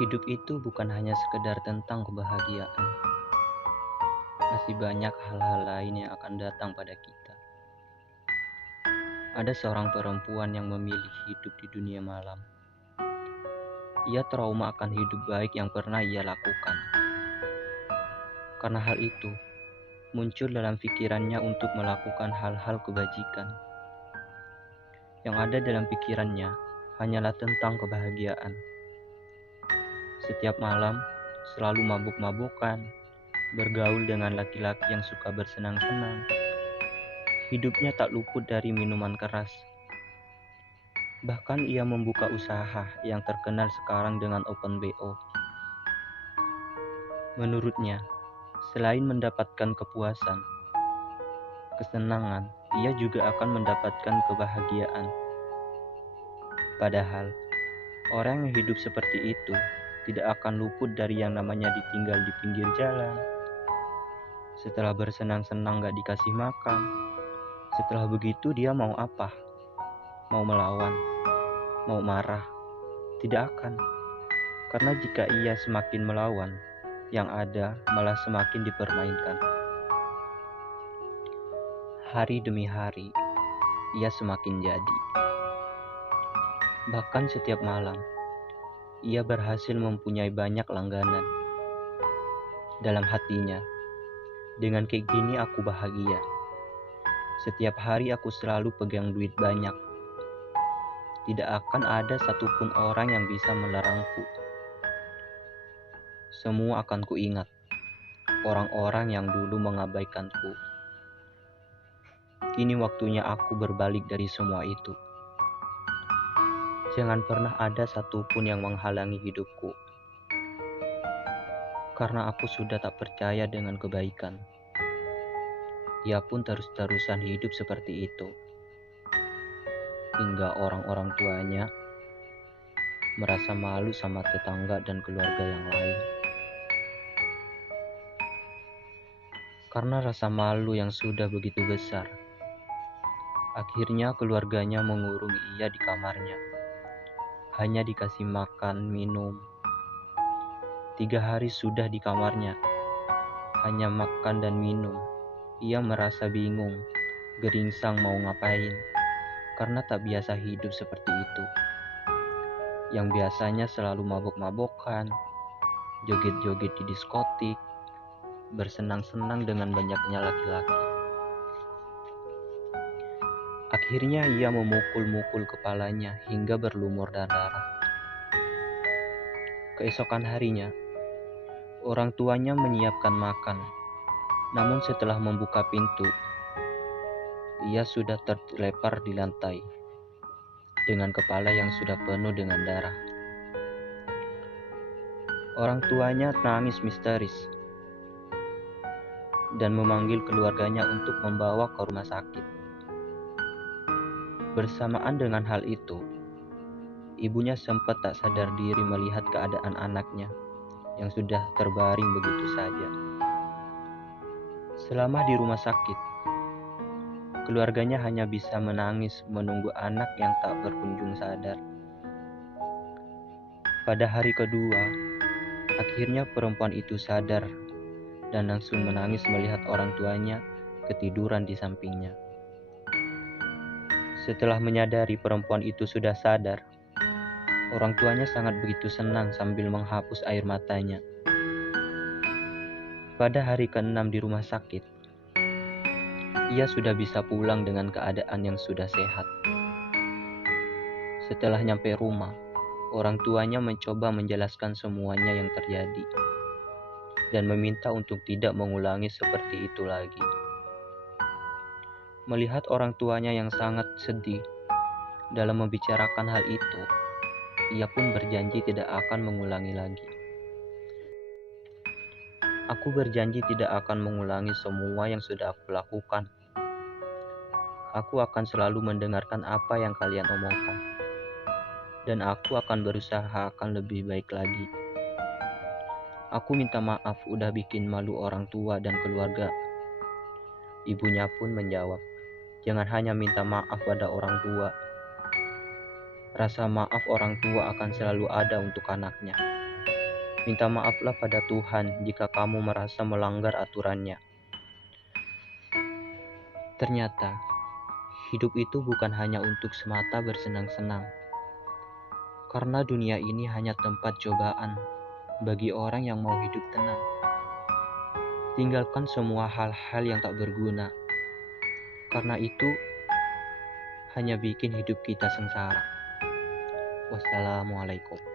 Hidup itu bukan hanya sekedar tentang kebahagiaan. Masih banyak hal-hal lain yang akan datang pada kita. Ada seorang perempuan yang memilih hidup di dunia malam. Ia trauma akan hidup baik yang pernah ia lakukan. Karena hal itu, muncul dalam pikirannya untuk melakukan hal-hal kebajikan. Yang ada dalam pikirannya hanyalah tentang kebahagiaan. Setiap malam, selalu mabuk-mabukan, bergaul dengan laki-laki yang suka bersenang-senang. Hidupnya tak luput dari minuman keras. Bahkan ia membuka usaha yang terkenal sekarang dengan Open BO. Menurutnya, selain mendapatkan kepuasan, kesenangan, ia juga akan mendapatkan kebahagiaan. Padahal, orang yang hidup seperti itu tidak akan luput dari yang namanya ditinggal di pinggir jalan. Setelah bersenang-senang gak dikasih makan. Setelah begitu dia mau apa? Mau melawan? Mau marah? Tidak akan. Karena jika ia semakin melawan, yang ada malah semakin dipermainkan. Hari demi hari, ia semakin jadi. Bahkan setiap malam, ia berhasil mempunyai banyak langganan. Dalam hatinya, dengan kayak gini aku bahagia. Setiap hari aku selalu pegang duit banyak. Tidak akan ada satupun orang yang bisa melarangku. Semua akan kuingat. Orang-orang yang dulu mengabaikanku. Kini waktunya aku berbalik dari semua itu. Jangan pernah ada satupun yang menghalangi hidupku. Karena aku sudah tak percaya dengan kebaikan. Ia pun terus-terusan hidup seperti itu. Hingga orang-orang tuanya merasa malu sama tetangga dan keluarga yang lain. Karena rasa malu yang sudah begitu besar, akhirnya keluarganya mengurung ia di kamarnya. Hanya dikasih makan, minum. 3 hari sudah di kamarnya, hanya makan dan minum. Ia merasa bingung, geringsang mau ngapain, karena tak biasa hidup seperti itu. Yang biasanya selalu mabok-mabokan, joget-joget di diskotik, bersenang-senang dengan banyaknya laki-laki. Akhirnya ia memukul-mukul kepalanya hingga berlumur darah. Keesokan harinya, orang tuanya menyiapkan makan. Namun setelah membuka pintu, ia sudah terlepar di lantai dengan kepala yang sudah penuh dengan darah. Orang tuanya nangis histeris dan memanggil keluarganya untuk membawa ke rumah sakit. Bersamaan dengan hal itu, ibunya sempat tak sadar diri melihat keadaan anaknya yang sudah terbaring begitu saja. Selama di rumah sakit, keluarganya hanya bisa menangis menunggu anak yang tak berkunjung sadar. Pada hari kedua, akhirnya perempuan itu sadar dan langsung menangis melihat orang tuanya ketiduran di sampingnya. Setelah menyadari perempuan itu sudah sadar, orang tuanya sangat begitu senang sambil menghapus air matanya. Pada hari ke-6 di rumah sakit, ia sudah bisa pulang dengan keadaan yang sudah sehat. Setelah nyampe rumah, orang tuanya mencoba menjelaskan semuanya yang terjadi dan meminta untuk tidak mengulangi seperti itu lagi. Melihat orang tuanya yang sangat sedih dalam membicarakan hal itu, ia pun berjanji tidak akan mengulangi lagi. Aku berjanji tidak akan mengulangi semua yang sudah aku lakukan. Aku akan selalu mendengarkan apa yang kalian omongkan. Dan aku akan berusaha akan lebih baik lagi. Aku minta maaf udah bikin malu orang tua dan keluarga. Ibunya pun menjawab, jangan hanya minta maaf pada orang tua. Rasa maaf orang tua akan selalu ada untuk anaknya. Minta maaflah pada Tuhan jika kamu merasa melanggar aturannya. Ternyata, hidup itu bukan hanya untuk semata bersenang-senang. Karena dunia ini hanya tempat cobaan bagi orang yang mau hidup tenang. Tinggalkan semua hal-hal yang tak berguna. Karena itu hanya bikin hidup kita sengsara. Wassalamualaikum.